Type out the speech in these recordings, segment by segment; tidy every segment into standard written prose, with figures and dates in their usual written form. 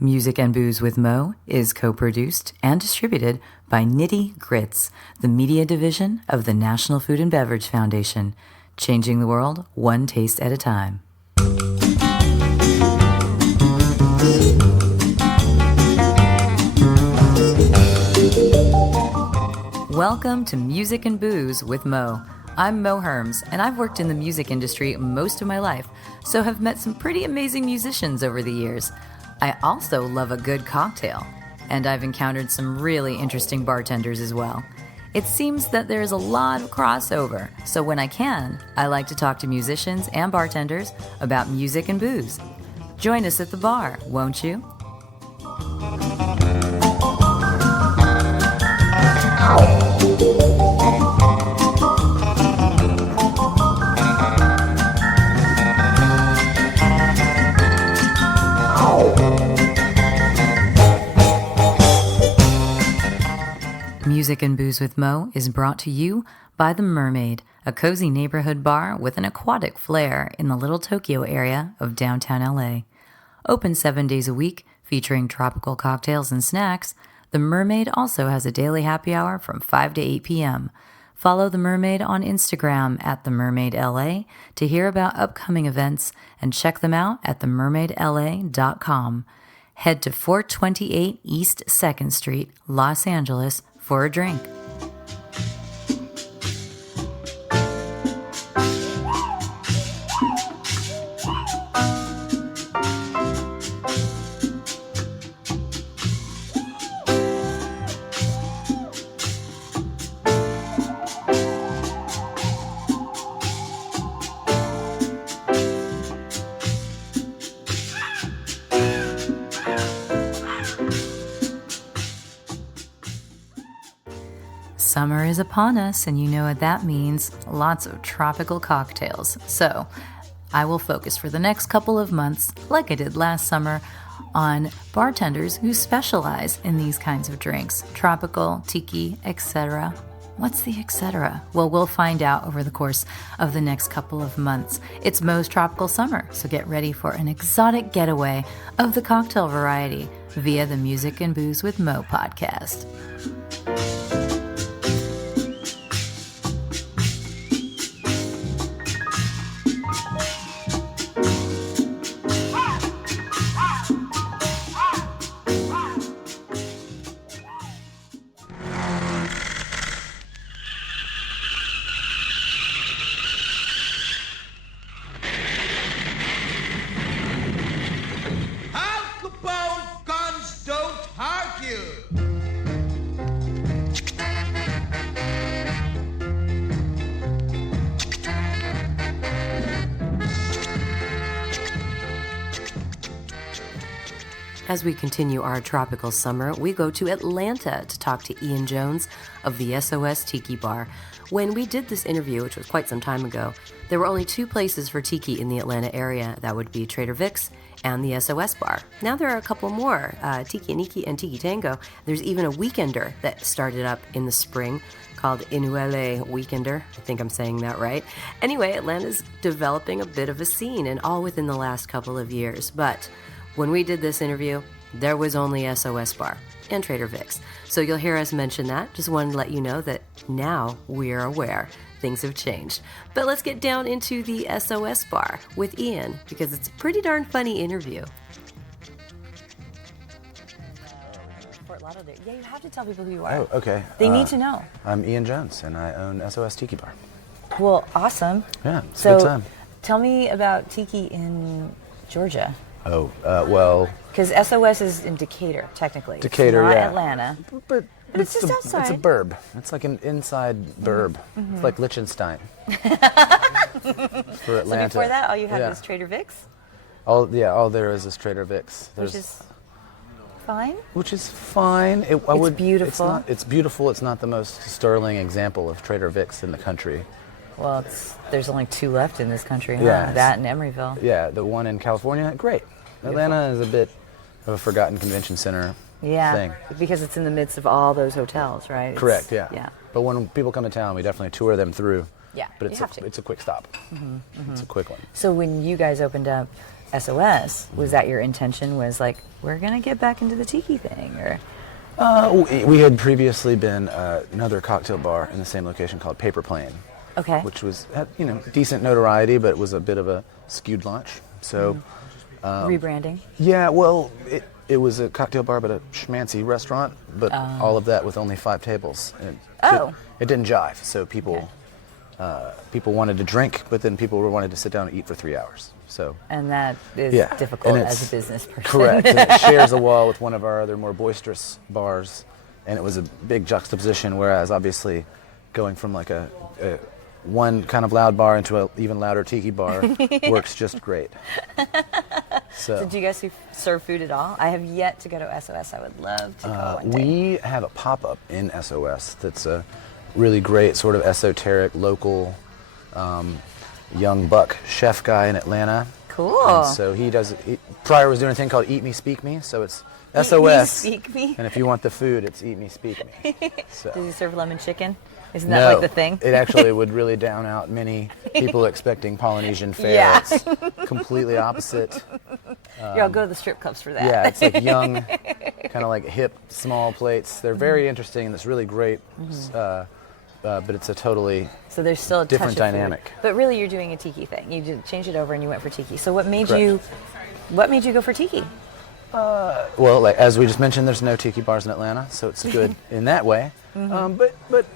Music and Booze with Mo is co-produced and distributed by Nitty Grits, the media division of the National Food and Beverage Foundation, changing the world one taste at a time. Welcome to Music and Booze with Mo. I'm Mo Herms, and I've worked in the music industry most of my life, so have met some pretty amazing musicians over the years. I also love a good cocktail, and I've encountered some really interesting bartenders as well. It seems that there's a lot of crossover, so when I can, I like to talk to musicians and bartenders about music and booze. Join us at the bar, won't you? Music and Booze with Mo is brought to you by The Mermaid, a cozy neighborhood bar with an aquatic flair in the Little Tokyo area of downtown LA. Open 7 days a week, featuring tropical cocktails and snacks, The Mermaid also has a daily happy hour from 5 to 8 p.m. Follow The Mermaid on Instagram at TheMermaidLA to hear about upcoming events and check them out at TheMermaidLA.com. Head to 428 East 2nd Street, Los Angeles, for a drink. Summer is upon us, and you know what that means. Lots of tropical cocktails. So, I will focus for the next couple of months, like I did last summer, on bartenders who specialize in these kinds of drinks. Tropical, tiki, etc. What's the etc.? Well, we'll find out over the course of the next couple of months. It's Mo's Tropical Summer, so get ready for an exotic getaway of the cocktail variety via the Music and Booze with Mo podcast. As we continue our tropical summer, we go to Atlanta to talk to Ian Jones of the SOS Tiki Bar. When we did this interview, which was quite some time ago, there were only two places for tiki in the Atlanta area. That would be Trader Vic's and the SOS Bar. Now there are a couple more, Tiki Niki and Tiki Tango. There's even a weekender that started up in the spring called Inuele Weekender. I think I'm saying that right. Anyway, Atlanta's developing a bit of a scene, and all within the last couple of years. But when we did this interview, there was only SOS Bar and Trader Vic's. So you'll hear us mention that. Just wanted to let you know that now we're aware things have changed. But let's get down into the SOS Bar with Ian, because it's a pretty darn funny interview. Fort Lauderdale. Yeah, you have to tell people who you are. Oh, okay. They need to know. I'm Ian Jones, and I own SOS Tiki Bar. Well, awesome. Yeah, it's a good time. Tell me about Tiki in Georgia. Oh, well... Because SOS is in Decatur, technically. Decatur, it's not yeah. Atlanta. But it's just outside. It's a burb. It's like an inside burb. Mm-hmm. It's like Liechtenstein. For Atlanta. So before that, all you had was Trader Vic's? All there is Trader Vic's. Which is fine? Which is fine. It's beautiful. It's beautiful. It's not the most sterling example of Trader Vic's in the country. Well, there's only two left in this country, huh? Yeah, that and Emeryville. Yeah, the one in California, great. Atlanta is a bit of a forgotten convention center thing. Because it's in the midst of all those hotels, right? Correct, yeah. But when people come to town, we definitely tour them through. Yeah, but it's a quick stop. Mm-hmm, mm-hmm. It's a quick one. So when you guys opened up SOS, was that your intention? Was like, we're gonna get back into the tiki thing, or? We had previously been another cocktail bar in the same location called Paper Plane. Okay. Which was, had, decent notoriety, but it was a bit of a skewed launch. So, rebranding. Yeah, well, it was a cocktail bar, but a schmancy restaurant. But all of that with only 5 tables. And it didn't jive. So people wanted to drink, but then people wanted to sit down and eat for 3 hours. So. And that is difficult as a business person. Correct. And it shares a wall with one of our other more boisterous bars, and it was a big juxtaposition. Whereas obviously, going from like a one kind of loud bar into an even louder tiki bar works just great. So do you guys serve food at all? I have yet to go to SOS. I would love to go one day. We have a pop-up in SOS that's a really great sort of esoteric local young buck chef guy in Atlanta. Cool. And so Pryor was doing a thing called Eat Me, Speak Me, so it's SOS. Eat Me, Speak Me. And if you want the food, it's Eat Me, Speak Me. So. Does he serve lemon chicken? Isn't that like the thing? It actually would really down out many people expecting Polynesian fare. Yeah. It's completely opposite. I'll go to the strip clubs for that. Yeah, it's like young, kind of like hip, small plates. They're very interesting and it's really great, but it's a totally so there's still a different touch of dynamic. Food. But really, you're doing a tiki thing. You did change it over and you went for tiki. So what made Correct. you go for tiki? Well, like as we just mentioned, there's no tiki bars in Atlanta, so it's good in that way. But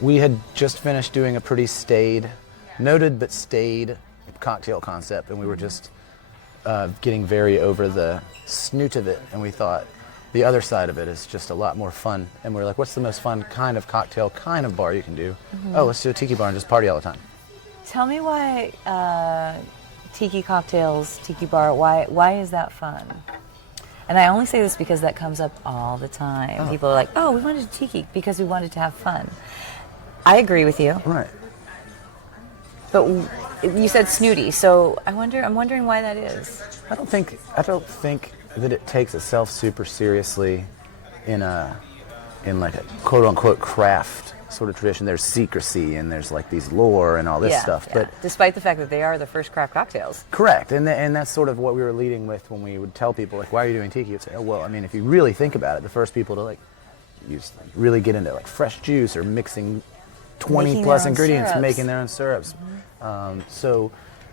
we had just finished doing a pretty noted but staid cocktail concept, and we were just getting very over the snoot of it, and we thought the other side of it is just a lot more fun. And we were like, what's the most fun kind of cocktail, kind of bar you can do? Oh, let's do a tiki bar and just party all the time. Tell me why tiki cocktails, tiki bar, why is that fun? And I only say this because that comes up all the time. People are like, oh, we wanted to tiki because we wanted to have fun. I agree with you. Right. But you said snooty, so I'm wondering why that is. I don't think that it takes itself super seriously in like a quote unquote craft sort of tradition. There's secrecy and there's like these lore and all this stuff. Yeah. But despite the fact that they are the first craft cocktails. Correct, and that's sort of what we were leading with when we would tell people like, why are you doing tiki? You'd say, oh well, I mean, if you really think about it, the first people to really get into like fresh juice or mixing 20 plus ingredients, making their own syrups. So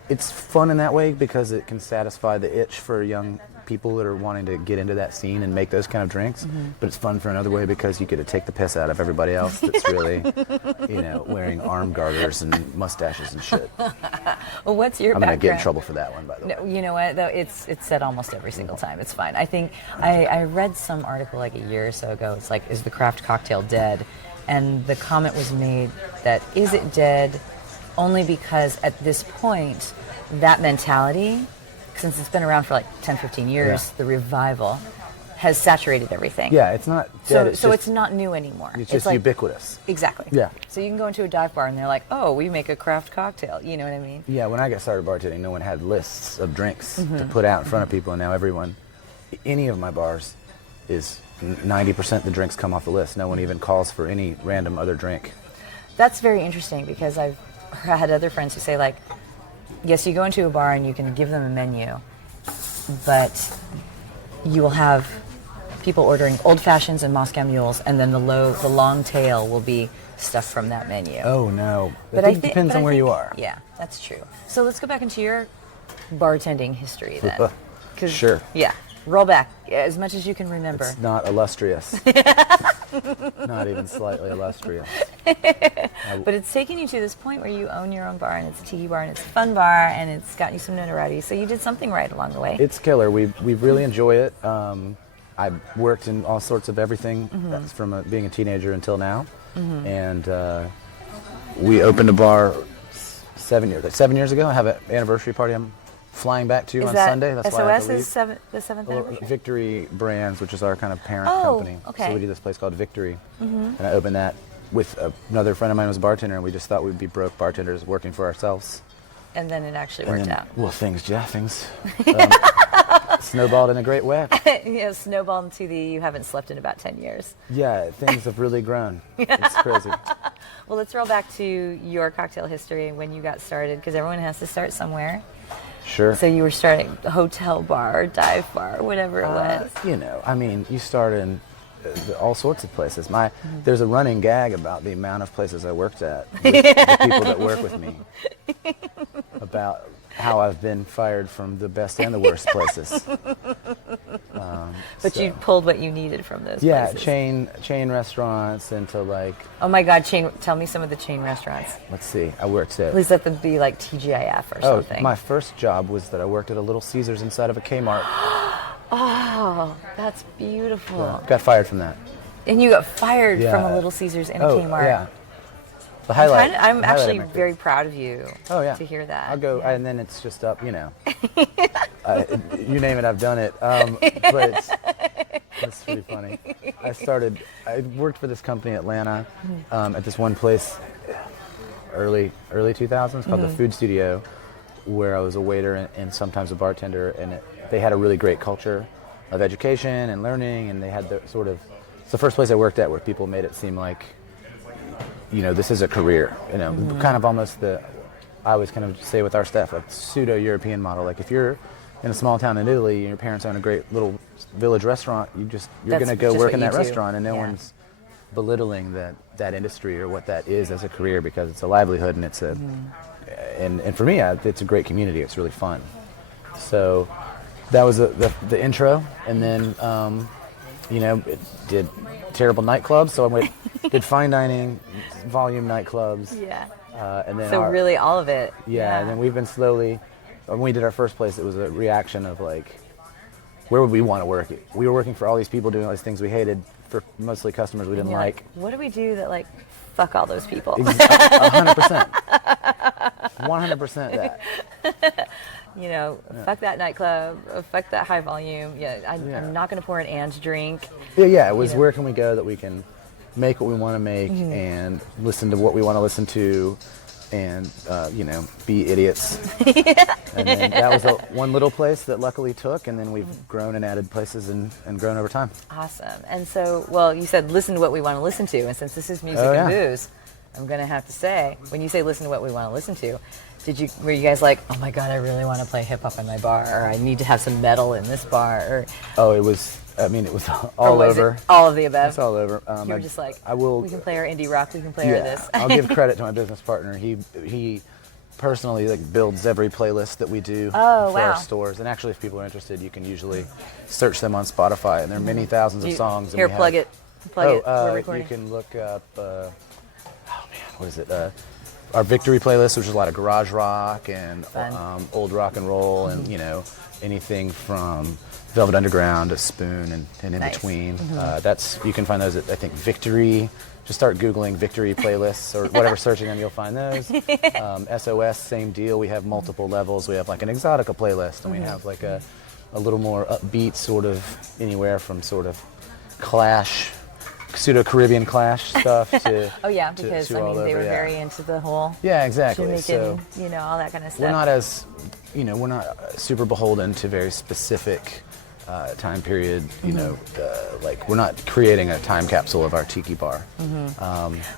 it's fun in that way because it can satisfy the itch for young people that are wanting to get into that scene and make those kind of drinks. But it's fun for another way because you get to take the piss out of everybody else that's really, wearing arm garters and mustaches and shit. Well, what's your I'm background? going to get in trouble for that one, by the way. No, you know what, though? It's said almost every single time. It's fine. I think I read some article like a year or so ago. It's like, is the craft cocktail dead? And the comment was made that, is it dead only because at this point, that mentality, since it's been around for like 10, 15 years, the revival has saturated everything. Yeah, it's not dead. So it's not new anymore. It's just like, ubiquitous. Exactly. Yeah. So you can go into a dive bar and they're like, oh, we make a craft cocktail. You know what I mean? Yeah, when I got started bartending, no one had lists of drinks to put out in front of people, and now any of my bars is 90% the drinks come off the list. No one even calls for any random other drink. That's very interesting because I've had other friends who say like, yes, you go into a bar and you can give them a menu, but you will have people ordering old fashions and Moscow mules, and then the long tail will be stuff from that menu. Oh no, But depends on where you are. Yeah, that's true. So let's go back into your bartending history then. Sure. Yeah, roll back as much as you can remember. It's not illustrious. Not even slightly illustrious. But it's taken you to this point where you own your own bar, and it's a tiki bar, and it's a fun bar, and it's gotten you some notoriety. So you did something right along the way. It's killer. We really enjoy it. I worked in all sorts of everything that's from being a teenager until now, and we opened a bar 7 years ago. I have an anniversary party I'm flying back to on Sunday. That's why I have to leave. SOS is the seventh anniversary? Victory Brands, which is our kind of parent company. Okay. So we do this place called Victory, and I opened that with another friend of mine who was a bartender, and we just thought we'd be broke bartenders working for ourselves. And then it actually worked out. Well, things. snowballed in a great way. Snowballed into the you haven't slept in about 10 years. Yeah, things have really grown. It's crazy. Well, let's roll back to your cocktail history when you got started, because everyone has to start somewhere. Sure. So you were starting a hotel bar, dive bar, whatever it was. You start in all sorts of places. There's a running gag about the amount of places I worked at with the people that work with me about how I've been fired from the best and the worst places. But you pulled what you needed from those places. Chain restaurants into like... Oh my God, tell me some of the chain restaurants. Let's see, I worked at... Please let them be like TGIF or something. My first job was that I worked at a Little Caesars inside of a Kmart. Oh, that's beautiful. Yeah, got fired from that. And you got fired from a Little Caesars and a Kmart. Yeah. The highlight. I'm actually very proud of you to hear that. I'll go, and then it's just up, you name it, I've done it. But that's pretty funny. I worked for this company in Atlanta at this one place, early 2000s, called the Food Studio, where I was a waiter and sometimes a bartender, and they had a really great culture of education and learning, and they had it's the first place I worked at where people made it seem like, this is a career, kind of almost I always kind of say with our staff, a pseudo-European model. Like if you're in a small town in Italy and your parents own a great little village restaurant, you're going to go work in that restaurant, and no one's belittling that industry or what that is as a career, because it's a livelihood and it's and for me, it's a great community. It's really fun. So that was the intro, and then it did terrible nightclubs. So I did fine dining, volume nightclubs. Yeah. And then really all of it. Yeah, and then we've been slowly. When we did our first place, it was a reaction of like, where would we want to work? We were working for all these people doing all these things we hated, for mostly customers we didn't like. What do we do that fuck all those people? 100%. 100% that. Fuck that nightclub, fuck that high volume. I'm not going to pour an and drink. Yeah, it was where can we go that we can make what we want to make and listen to what we want to listen to and, be idiots. And then that was one little place that luckily took, and then we've grown and added places and grown over time. Awesome. And so, you said listen to what we want to listen to, and since this is music and booze, I'm going to have to say, when you say listen to what we want to listen to, were you guys like, oh my God, I really want to play hip hop in my bar, or I need to have some metal in this bar, or... it was all over. All of the above? It's all over. You were just like, we can play our indie rock, we can play our this. I'll give credit to my business partner. He personally builds every playlist that we do for our stores. And actually, if people are interested, you can usually search them on Spotify, and there are many thousands of songs. Here, plug it. We're recording. You can look up, what is it? Our Victory playlist, which is a lot of garage rock and old rock and roll, and anything from Velvet Underground to Spoon and in between. You can find those at, I think, Victory. Just start Googling Victory playlists or whatever, searching them, you'll find those. SOS, same deal. We have multiple levels. We have an Exotica playlist, and we have a little more upbeat, sort of anywhere from sort of Clash, pseudo-Caribbean Clash stuff to because to they over, were very into the whole exactly. Jamaican, all that kind of stuff. We're not as we're not super beholden to very specific time period. We're not creating a time capsule of our tiki bar.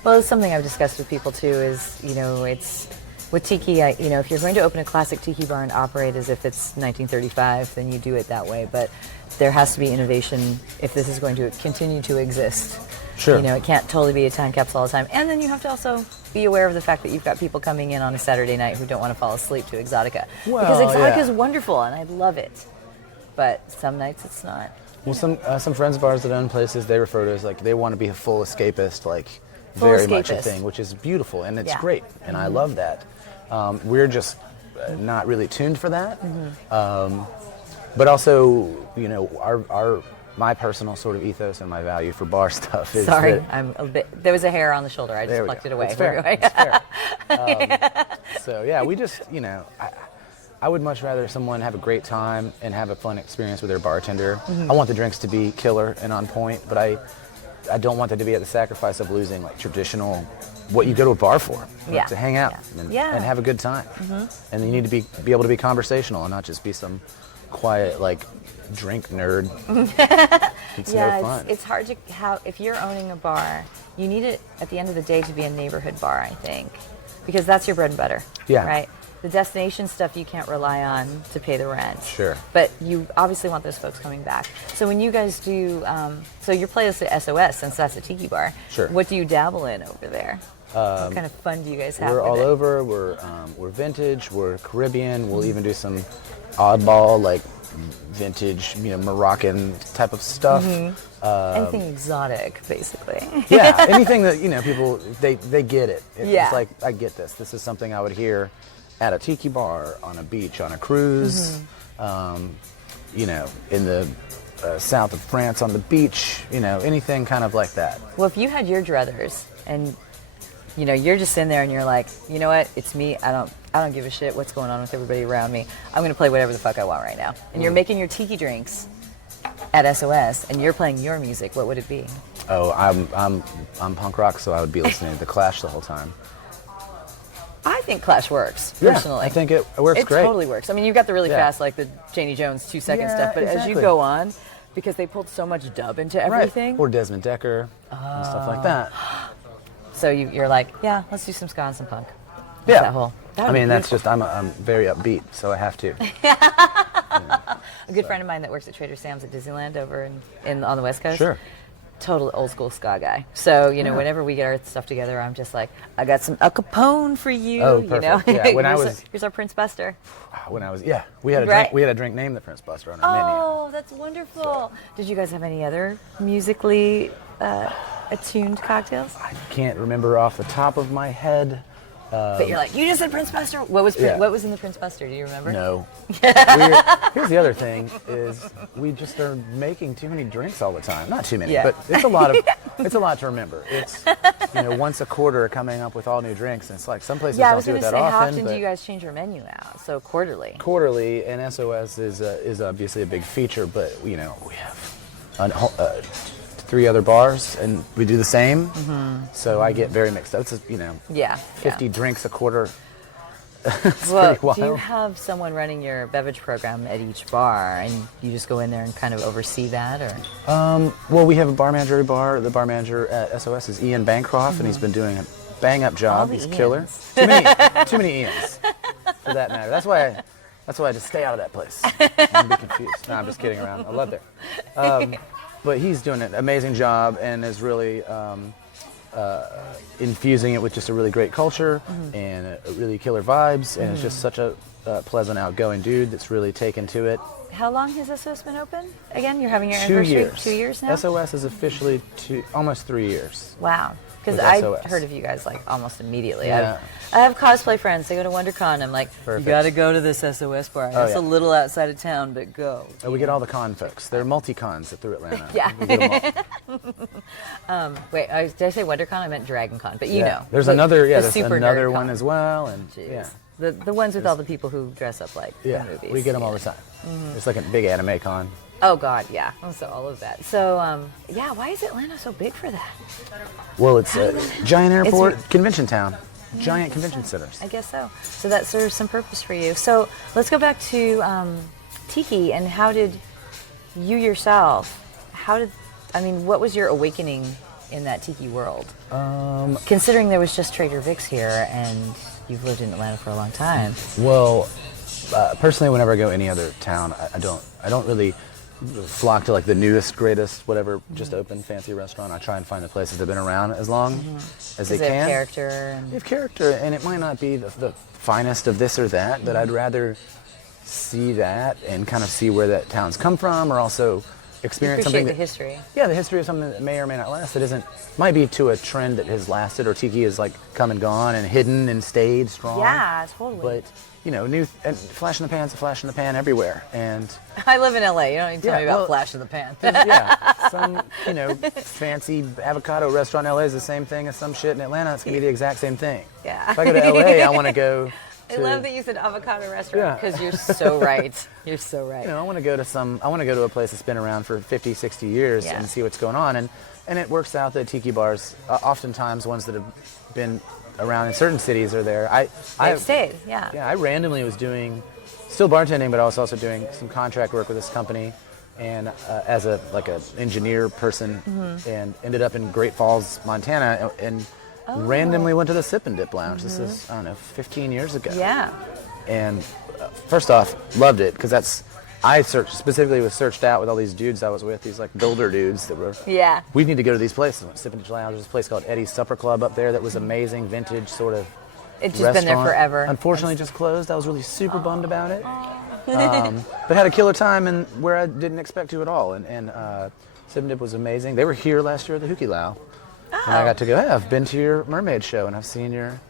Well, it's something I've discussed with people too. Is it's with tiki. If you're going to open a classic tiki bar and operate as if it's 1935, then you do it that way. But there has to be innovation if this is going to continue to exist. Sure. It can't totally be a time capsule all the time. And then you have to also be aware of the fact that you've got people coming in on a Saturday night who don't want to fall asleep to Exotica. Because Exotica is wonderful and I love it. But some nights it's not. Well, some friends of ours that own places, they refer to as they want to be a full escapist, very much a thing, which is beautiful and it's great. And I love that. We're just not really tuned for that. But also, my personal sort of ethos and my value for bar stuff is I'm a bit. There was a hair on the shoulder. I just plucked it away. It's fair. It's fair. So we just, I would much rather someone have a great time and have a fun experience with their bartender. I want the drinks to be killer and on point, but I don't want that to be at the sacrifice of losing traditional what you go to a bar for, Yeah. to hang out and have a good time. And you need to be able to be conversational and not just be some quiet, like, drink nerd. It's no fun. It's hard to if you're owning a bar, you need it at the end of the day to be a neighborhood bar, I think, because that's your bread and butter. Yeah. Right. The destination stuff you can't rely on to pay the rent. Sure. But you obviously want those folks coming back. So when you guys do, so your playlist at SOS, since that's a tiki bar. Sure. What do you dabble in over there? What kind of fun do you guys have? We're with all it? over. We're vintage. We're Caribbean. We'll even do some oddball, like vintage, Moroccan type of stuff. Anything exotic, basically. Yeah, anything that people they get it. Yeah. It's like, I get this. This is something I would hear at a tiki bar, on a beach, on a cruise. In the south of France on the beach. Anything kind of like that. Well, if you had your druthers and you're just in there and you're like, you know what, it's me. I don't give a shit what's going on with everybody around me. I'm gonna play whatever the fuck I want right now. And you're making your tiki drinks at SOS and you're playing your music. What would it be? Oh, I'm punk rock, so I would be listening to The Clash the whole time. I think Clash works, personally. Yeah, I think it works great. It totally works. I mean, you've got the really fast, like the Janie Jones 2-second stuff, but as you go on, because they pulled so much dub into everything. Right. Or Desmond Decker and stuff like that. So you're like, yeah, let's do some ska and some punk. Yeah. That's just, I'm very upbeat, so I have to. A good friend of mine that works at Trader Sam's at Disneyland over on the West Coast. Sure. Total old school ska guy. So, whenever we get our stuff together, I'm just like, I got some Al Capone for you. Oh, perfect. Yeah, here's our Prince Buster. We had a drink named the Prince Buster on our menu. Oh, that's wonderful. So. Did you guys have any other musically attuned cocktails? I can't remember off the top of my head. But you're like, you just said Prince Buster? What was in the Prince Buster? Do you remember? No. Here's the other thing is we just are making too many drinks all the time. Not too many, but it's a lot to remember. It's once a quarter coming up with all new drinks, and it's like some places don't do it that often. How often do you guys change your menu out? So quarterly. Quarterly, and SOS is obviously a big feature, but we have 3 other bars, and we do the same. So I get very mixed up. It's 50 drinks a quarter. Well, do you have someone running your beverage program at each bar, and you just go in there and kind of oversee that, or? Well, we have a bar manager at our bar. The bar manager at SOS is Ian Bancroft, and he's been doing a bang-up job. He's Ians. killer. Too many Ians, for that matter. That's why I just stay out of that place. I'm be confused. No, I'm just kidding around. I love there. But he's doing an amazing job and is really infusing it with just a really great culture and really killer vibes. And it's just such a pleasant, outgoing dude that's really taken to it. How long has SOS been open? Again, you're having your 2 anniversary? years. 2 years now? SOS is officially almost 3 years. Wow. Because with I SOS. heard of you guys like almost immediately. Yeah. I have cosplay friends. They go to WonderCon. I'm like, Perfect. you got to go to this SOS bar. It's a little outside of town, but go. Oh, we get all the con folks. They're multi-cons through Atlanta. Yeah. We get them all. Wait, did I say WonderCon? I meant DragonCon, but you know. There's the- another, the there's super another nerd one con. as well, and Jeez. The ones with all the people who dress up like the movies. we get them all the time. It's like a big anime con. Oh God, yeah. So all of that. So why is Atlanta so big for that? Well, it's a giant airport, convention town, giant convention centers. I guess so. So that serves some purpose for you. So let's go back to Tiki, and how did you yourself? What was your awakening in that Tiki world? Considering there was just Trader Vic's here, and you've lived in Atlanta for a long time. Well, personally, whenever I go any other town, I don't really flock to like the newest, greatest, whatever, just open fancy restaurant. I try and find the places that have been around as long as they They can. have character. They have character, and it might not be the finest of this or that, but I'd rather see that and kind of see where that town's come from, or also experience something. Appreciate the history. Yeah, the history of something that may or may not last. That might be to a trend that has lasted, or Tiki is like come and gone and hidden and stayed strong. Yeah, totally. But new and flash in the pan's a flash in the pan everywhere, and I live in LA. You don't need to tell me about well, flash in the pan. some fancy avocado restaurant in LA is the same thing as some shit in Atlanta. It's gonna be the exact same thing. Yeah. If I go to LA, I want to go I love that you said avocado restaurant because you're so right. You're so right. You know, I want to go to a place that's been around for 50, 60 years and see what's going on. And it works out that tiki bars, oftentimes ones that have been around in certain cities are there. They've stayed, yeah. Yeah, I randomly was still bartending, but I was also doing some contract work with this company, and as an engineer person, and ended up in Great Falls, Montana, and randomly went to the Sip and Dip Lounge. This is, I don't know, 15 years ago. Yeah. And first off, loved it, because I was searched out with all these dudes I was with, these like builder dudes that were, we need to go to these places. Sip and Dip Lounge, there's a place called Eddie's Supper Club up there that was amazing, vintage sort of It's just restaurant. been there forever. Unfortunately, just closed. I was really super bummed about it. But had a killer time and where I didn't expect to at all. And Sip and Dip was amazing. They were here last year at the Hookie Lao. And I got to go, hey, I've been to your mermaid show and I've seen your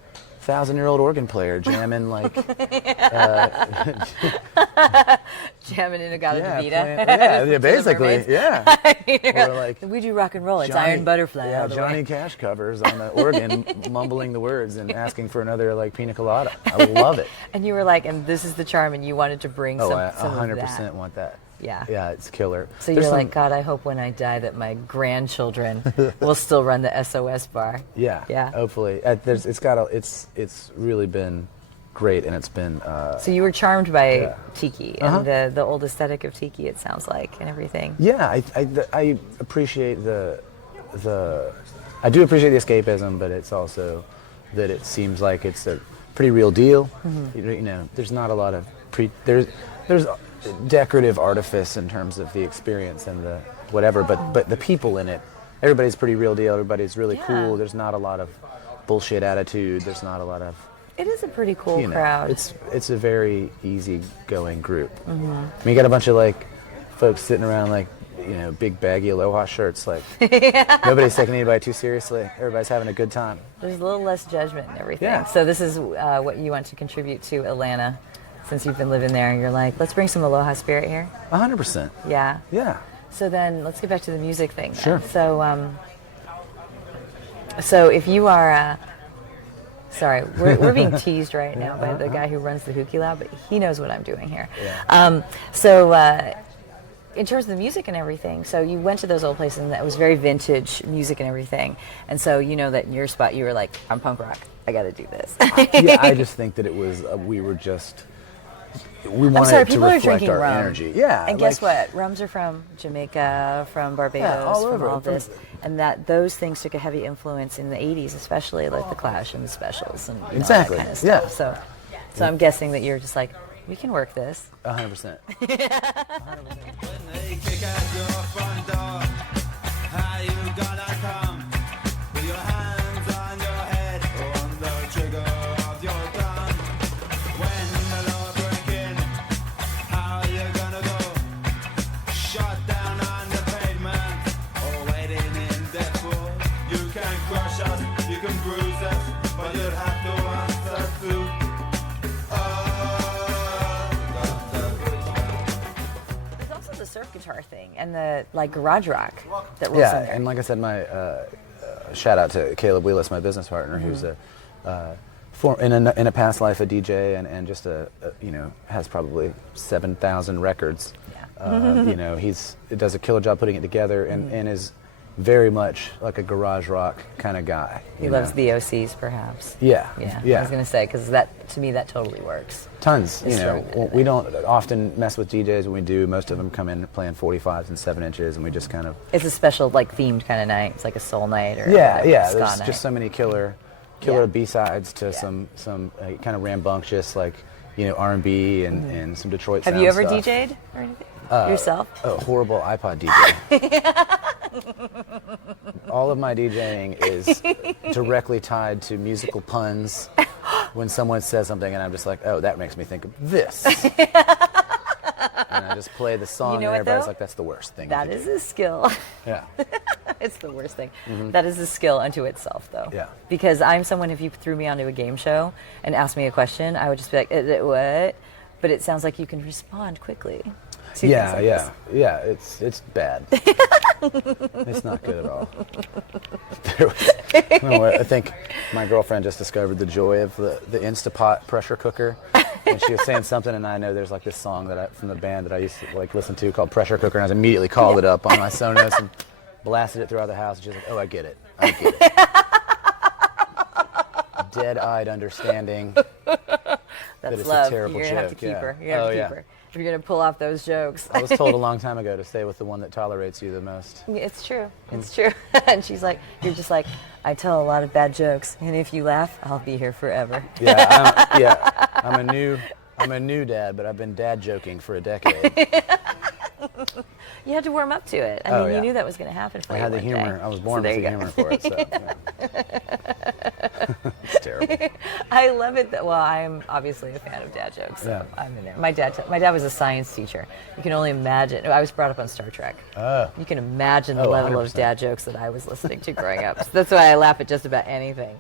1,000-year-old organ player jamming like... jamming in a Gata Davida. Yeah, basically, yeah. Or like, we do rock and roll. It's Iron Butterfly. Yeah, Johnny Cash covers on the organ, mumbling the words and asking for another like pina colada. I love it. And you were like, and this is the charm, and you wanted to bring some I of 100% that. want that. Yeah. Yeah, it's killer. So you're like, God, I hope when I die that my grandchildren will still run the SOS bar. Yeah. Yeah. Hopefully, it's really been great, and it's been. So you were charmed by tiki and the old aesthetic of tiki. It sounds like, and everything. Yeah, I appreciate I do appreciate the escapism, but it's also that it seems like it's a pretty real deal. You know, there's not a lot of there's decorative artifice in terms of the experience and the whatever, but the people in it, everybody's pretty real deal. Everybody's really cool. There's not a lot of bullshit attitude. There's not a lot of. It is a pretty cool crowd. It's a very easygoing group. I mean, you got a bunch of like folks sitting around like, you know, big baggy Aloha shirts. Like nobody's taking anybody too seriously. Everybody's having a good time. There's a little less judgment and everything. Yeah. So this is what you want to contribute to Atlanta, since you've been living there. And you're like, let's bring some Aloha spirit here. 100%. Yeah. Yeah. So then let's get back to the music thing. Then. Sure. So if you are. Sorry, we're being teased right now by the guy who runs the Hookie Lab, but he knows what I'm doing here. Yeah. In terms of the music and everything, so you went to those old places and that was very vintage music and everything, and so you know that in your spot you were like, I'm punk rock, I got to do this. Yeah, I just think that it was we wanted people to are reflect drinking our rum. energy. Yeah, and guess what? Rums are from Jamaica, from Barbados, all over. from all this, and that those things took a heavy influence in the '80s, especially like the Clash and the Specials and exactly. all that kind of stuff. Yeah. So I'm guessing that you're just like, we can work this. 100%. Surf guitar thing and the like garage rock that rolls in there. And like I said, my shout out to Caleb Wheelis, my business partner, who's in a past life a DJ and just has probably 7,000 records. Yeah. You know, he does a killer job putting it together and is very much like a garage rock kind of guy. He loves the OCs, perhaps. Yeah. I was going to say, because that, to me, that totally works. Tons. You know, we don't often mess with DJs when we do. Most of them come in playing 45s and 7 inches, and we just kind of... It's a special, like, themed kind of night. It's like a soul night or there's night. just so many killer B-sides to some kind of rambunctious, like, you know, R&B and some Detroit sound Have you ever stuff. DJ'd or anything? Yourself? A horrible iPod DJ. All of my DJing is directly tied to musical puns. When someone says something and I'm just like, oh, that makes me think of this. And I just play the song and everybody's like, that's the worst thing. That is a skill. Yeah. It's the worst thing. That is a skill unto itself, though. Yeah. Because I'm someone, if you threw me onto a game show and asked me a question, I would just be like, what? But it sounds like you can respond quickly. Two things like this. Yeah. It's bad. It's not good at all. I think my girlfriend just discovered the joy of the Instapot pressure cooker, and she was saying something, and I know there's like this song from the band that I used to like listen to called Pressure Cooker, and I immediately called it up on my Sonos and blasted it throughout the house. And she's like, "Oh, I get it. Dead-eyed understanding. That's it's love. a terrible You're gonna have to joke, keep yeah. her. You're gonna have to keep her. If you're gonna pull off those jokes. I was told a long time ago to stay with the one that tolerates you the most. It's true. It's true. And she's like, you're just like, I tell a lot of bad jokes, and if you laugh, I'll be here forever. I'm a new dad, but I've been dad joking for a decade. You had to warm up to it. I mean, you knew that was going to happen for you. I had the humor. I was born with the humor for it. So, it's terrible. I love it. Well, I'm obviously a fan of dad jokes. So I'm in there. My dad was a science teacher. You can only imagine. I was brought up on Star Trek. You can imagine the level 100%. of dad jokes that I was listening to growing up. So that's why I laugh at just about anything.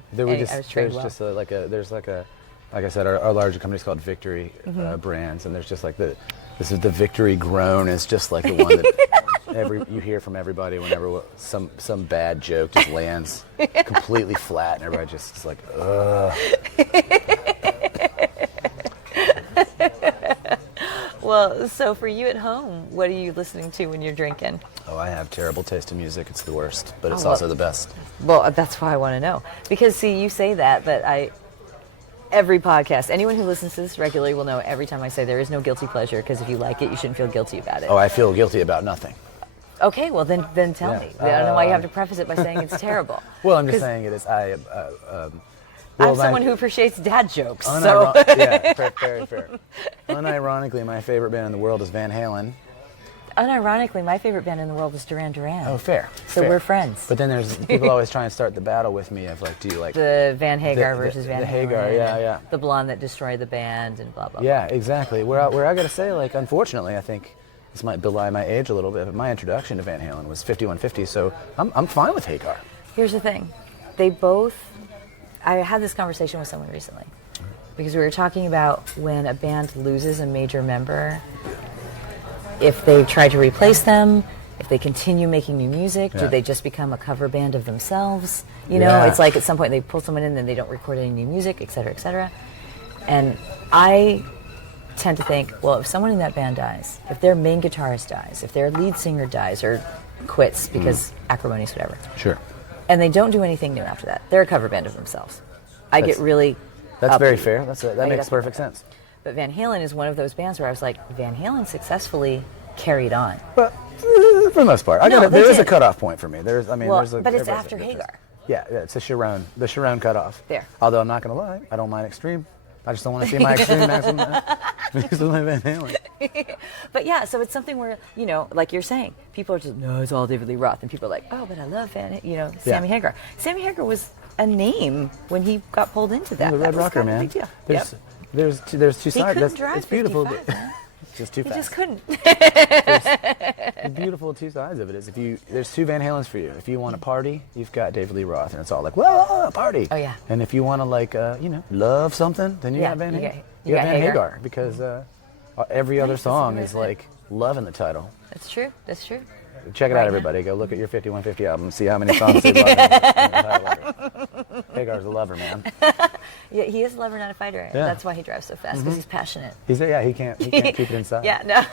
Like I said, our larger company's called Victory Brands, and there's just like this is the Victory groan is just like the one that you hear from everybody whenever some bad joke just lands completely flat, and everybody just is like, ugh. Well, so for you at home, what are you listening to when you're drinking? Oh, I have terrible taste in music. It's the worst, but it's also the best. Well, that's why I want to know. Because, see, you say that, but every podcast, anyone who listens to this regularly will know every time I say there is no guilty pleasure, because if you like it, you shouldn't feel guilty about it. Oh, I feel guilty about nothing. Okay, well, then tell me. I don't know why you have to preface it by saying it's terrible. Well, I'm just saying it is. I'm someone who appreciates dad jokes, so... Yeah, very fair. Unironically, my favorite band in the world is Van Halen. Unironically, my favorite band in the world is Duran Duran. Oh, fair. So we're friends. But then there's people always try and start the battle with me of like, do you like... The Van Hagar versus Van Halen. The Hagar, yeah. The blonde that destroyed the band and blah, blah, blah. Yeah, exactly. Where I got to say, like, unfortunately, I think this might belie my age a little bit, but my introduction to Van Halen was 5150, so I'm fine with Hagar. Here's the thing. I had this conversation with someone recently because we were talking about when a band loses a major member, if they try to replace them, if they continue making new music, do they just become a cover band of themselves? You know, it's like at some point they pull someone in and they don't record any new music, et cetera, et cetera. And I tend to think, well, if someone in that band dies, if their main guitarist dies, if their lead singer dies or quits because acrimonious, whatever. Sure. And they don't do anything new after that. They're a cover band of themselves. That's very fair. That makes perfect sense. But Van Halen is one of those bands where I was like, Van Halen successfully carried on. Well, for the most part, there is a cutoff point for me. But it's after Hagar. Yeah, it's the Sharon cutoff. There. Although I'm not going to lie, I don't mind Extreme. I just don't want to see my Extreme next to Van Halen. But yeah, so it's something where, you know, like you're saying, people are just, no, it's all David Lee Roth. And people are like, oh, but I love Sammy Hagar. Sammy Hagar was a name when he got pulled into that. The Red Rocker, man. Big deal. There's two sides. He couldn't drive it's beautiful. 55, man. Just too fast. He just couldn't. The beautiful two sides of it is there's two Van Halens for you. If you want to party, you've got David Lee Roth, and it's all like, whoa, party. Oh yeah. And if you want to love something, then you got Van Halen. You got Van Hagar because every other song is like love in the title. That's true. Check it out, everybody. Go look at your 5150 album. See how many songs they love in the title. Hagar's a lover, man. Yeah, he is a lover, not a fighter. Yeah. That's why he drives so fast, because he's passionate. He can't keep it inside. Yeah, no.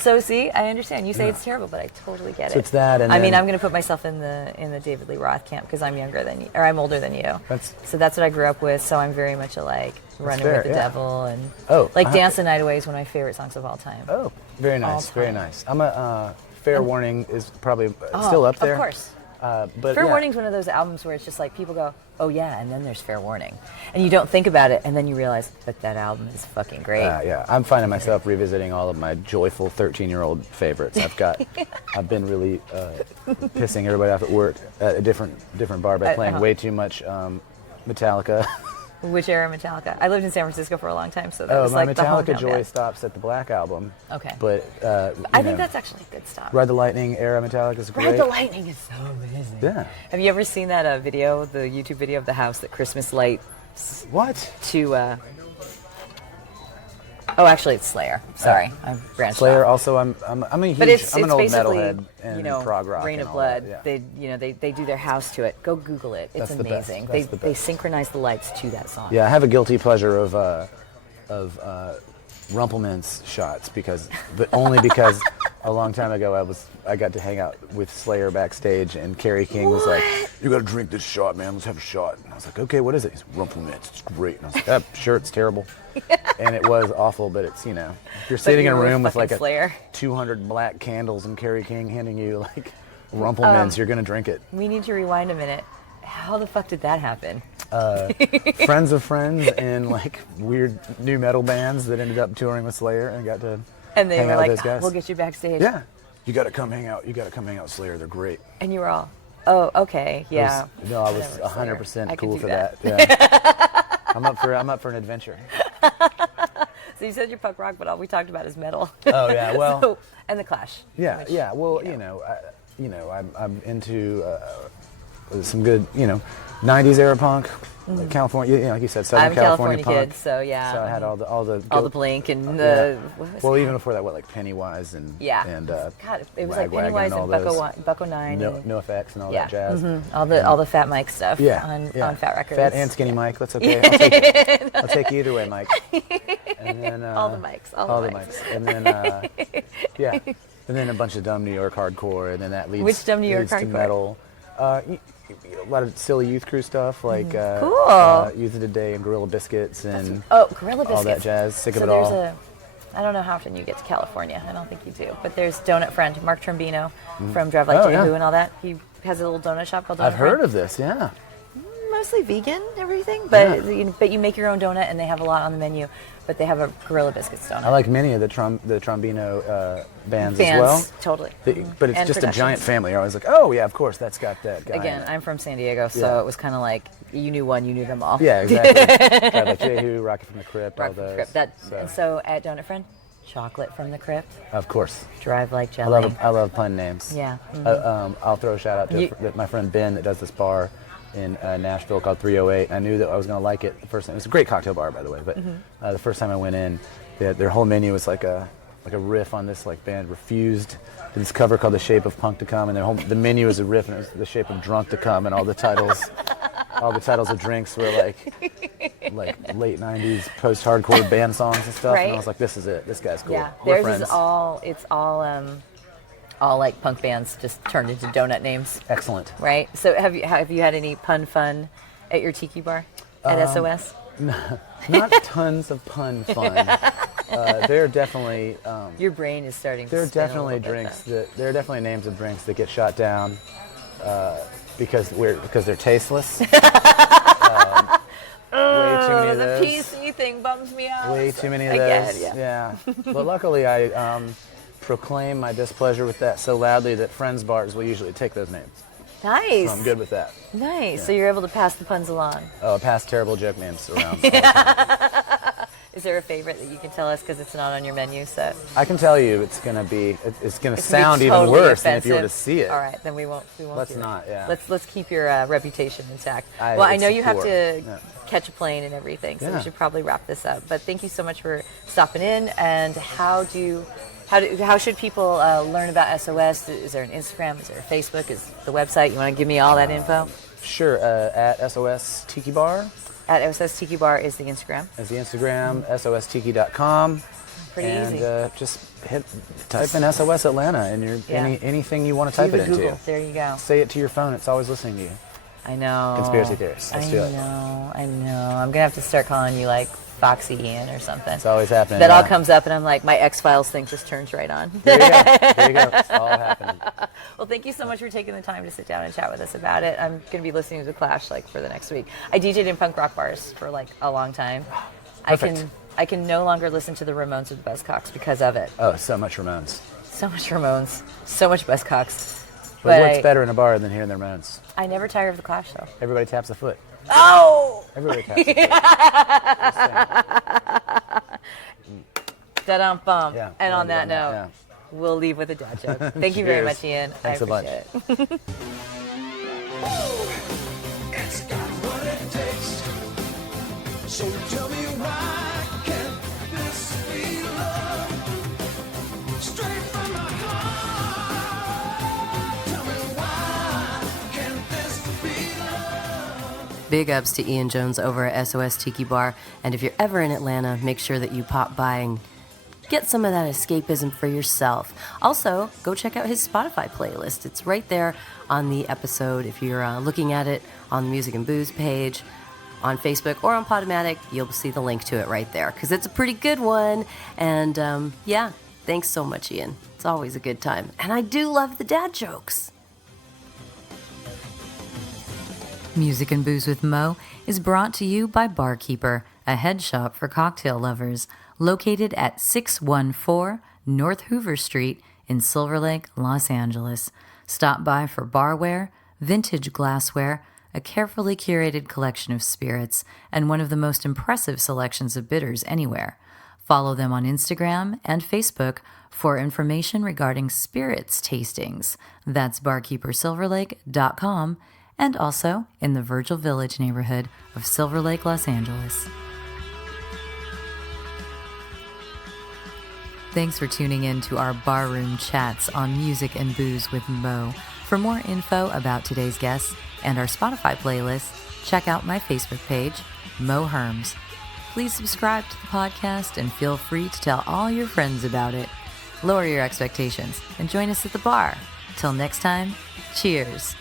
So see, I understand. You say it's terrible, but I totally get it. So it's that, and I'm going to put myself in the David Lee Roth camp because I'm younger than you, or I'm older than you. So that's what I grew up with. So I'm very much alike. Running with the Devil and Dance the Night Away is one of my favorite songs of all time. Oh, very nice, very nice. I'm a Fair Warning is probably still up there. Of course. But Fair Warning's one of those albums where it's just like people go, oh yeah, and then there's Fair Warning, and you don't think about it, and then you realize that that album is fucking great. Yeah, I'm finding myself revisiting all of my joyful 13-year-old favorites. I've been really pissing everybody off at work at a different bar by playing way too much Metallica. Which era Metallica? I lived in San Francisco for a long time, so that was my like the Metallica hometown joy band. stops at the Black Album. Okay. But I think that's actually a good stop. Ride the Lightning era Metallica is great. Ride the Lightning is so amazing. Yeah. Have you ever seen that video, the YouTube video of the house that Christmas lights? What? To Oh, actually, it's Slayer. Sorry, I've branched Slayer. off. Also, I'm a huge. But it's I'm an old basically, metalhead and prog rock. Rain and of all that, Blood. yeah. They do their house to it. Go Google it. It's That's the best. amazing. That's the They best. synchronize the lights to that song. Yeah, I have a guilty pleasure of Rumpleman's shots but only because a long time ago I got to hang out with Slayer backstage, and Kerry King was like, "You got to drink this shot, man. Let's have a shot." And I was like, "Okay, what is it?" He's Rumpleman's. It's great. And I was like, "Sure, it's terrible." And it was awful, but it's if you're sitting in a room with like Slayer. 200 black candles and Kerry King handing you like Rumpleman's, you're gonna drink it. We need to rewind a minute. How the fuck did that happen? Friends of friends and like weird new metal bands that ended up touring with Slayer and got to And they hang were out like, with those guys. "We'll get you backstage." Yeah, you got to come hang out. You got to come hang out with Slayer. They're great. And you were all, "Oh, okay, yeah." I was Whatever, Slayer. 100% I could cool do for that. Yeah. I'm up for an adventure. So you said you're punk rock, but all we talked about is metal. Oh yeah, well. So, and the Clash. Yeah, which, yeah. Well, I'm into some good 90s era punk, like California. Like you said, Southern I'm a California punk. kid, so yeah. So I had all the Blink and the. What was well, it? even before that, like Pennywise and Yeah. and God, it was like Ragwagon Pennywise all and those. Bucko 9. No, and, no effects and all yeah. that jazz. All the Fat Mike stuff Yeah, on Fat Records. Fat and Skinny Mike. That's okay. I'll take you either way, Mike. And then all the mics. all the mics. And then yeah, and then a bunch of dumb New York hardcore, and then that leads Which dumb New York leads to hardcore? metal. A lot of silly youth crew stuff like Cool. Youth of the Day and Gorilla Biscuits and Gorilla Biscuits. all that jazz. Sick of So it there's all. I don't know how often you get to California. I don't think you do. But there's Donut Friend, Mark Trombino from Drive Like Jehu yeah. and all that. He has a little donut shop called Donut I've Friend. heard of this. Yeah. Mostly vegan, everything. But Yeah. but you make your own donut, and they have a lot on the menu. But they have a Gorilla Biscuits donut. I like many of the Trombino bands as well. Totally. But it's And just a Productions. giant family. You're always like, oh yeah, of course, that's got that guy. Again, in it. I'm from San Diego, so Yeah. it was kind of like you knew one, you knew them all. Yeah, exactly. Drive Like Jehu, Rocket from the Crypt, Rock all from the those. Crypt. And so at Donut Friend, Chocolate from the Crypt, Of course. Drive Like I Jelly. love pun names. Yeah. I'll throw a shout out to my friend Ben that does this bar in Nashville called 308. I knew that I was going to like it the first time. It was a great cocktail bar, by the way. But the first time I went in, their whole menu was like a riff on this like band Refused. Did this cover called The Shape of Punk to Come, and the menu was a riff, and it was The Shape of Drunk to Come, and all the titles of drinks were like late 90s post-hardcore band songs and stuff. Right. And I was like, this is it. This guy's cool. Yeah, We're theirs friends. is all like punk bands just turned into donut names, Excellent. right? So have you had any pun fun at your tiki bar at SOS? Not tons of pun fun. There are definitely Your brain is starting to there are spin a definitely little bit, drinks though. there are definitely names of drinks that get shot down because they're tasteless. Way too many of The those. PC thing bums me out. Way too many of I get those. it, Yeah. But luckily I proclaim my displeasure with that so loudly that friends bars will usually take those names. Nice. So I'm good with that. Nice. So you're able to pass the puns along. Oh, I pass terrible joke names around. All the time. Is there a favorite that you can tell us because it's not on your menu? So I can tell you it's gonna sound even totally worse than if you were to offensive. see it. All right, then we won't. Let's do it. not, yeah. Let's keep your reputation intact. I Well, I would know you have support, to yeah. catch a plane and everything, so Yeah. we should probably wrap this up. But thank you so much for stopping in. And how should people learn about SOS? Is there an Instagram? Is there a Facebook? Is the website? You want to give me all that info? Sure, at SOS Tiki Bar At SOS Tiki Bar is the Instagram. is the Instagram, sostiki.com. Pretty and, easy. just type in SOS Atlanta and anything you want to type Do it the into. Google. There you go. Say it to your phone, it's always listening to you. I know. Conspiracy theorists. Let's do it. I know. I'm gonna have to start calling you like Foxy Ian or something. It's always happening. That all yeah. comes up, and I'm like, my X-Files thing just turns right on. There you go. There you go. It's all happening. Well, thank you so much for taking the time to sit down and chat with us about it. I'm going to be listening to The Clash like for the next week. I DJ'd in punk rock bars for like a long time. Perfect. I can no longer listen to the Ramones or the Buzzcocks because of it. Oh, so much Ramones. So much Ramones, so much Buzzcocks. But what's better in a bar than hearing the Ramones? I never tire of The Clash though. Everybody taps a foot. Oh! Everybody taps a foot. Just saying. Da-dum-bum. Yeah, And on that yeah. note, we'll leave with a dad joke. Thank you very Cheers. much, Ian. Thanks I a bunch. appreciate it. It's got what it takes. So tell me why can't this be Big ups to Ian Jones over at SOS Tiki Bar. And if you're ever in Atlanta, make sure that you pop by and get some of that escapism for yourself. Also, go check out his Spotify playlist. It's right there on the episode. If you're looking at it on the Music and Booze page, on Facebook, or on Podomatic, you'll see the link to it right there, because it's a pretty good one. And yeah, thanks so much, Ian. It's always a good time. And I do love the dad jokes. Music and Booze with Mo is brought to you by Barkeeper, a head shop for cocktail lovers, located at 614 North Hoover Street in Silver Lake, Los Angeles. Stop by for barware, vintage glassware, a carefully curated collection of spirits, and one of the most impressive selections of bitters anywhere. Follow them on Instagram and Facebook for information regarding spirits tastings. That's barkeepersilverlake.com, and also in the Virgil Village neighborhood of Silver Lake, Los Angeles. Thanks for tuning in to our barroom chats on Music and Booze with Mo. For more info about today's guests and our Spotify playlist, check out my Facebook page, Mo Herms. Please subscribe to the podcast and feel free to tell all your friends about it. Lower your expectations and join us at the bar. Till next time, cheers.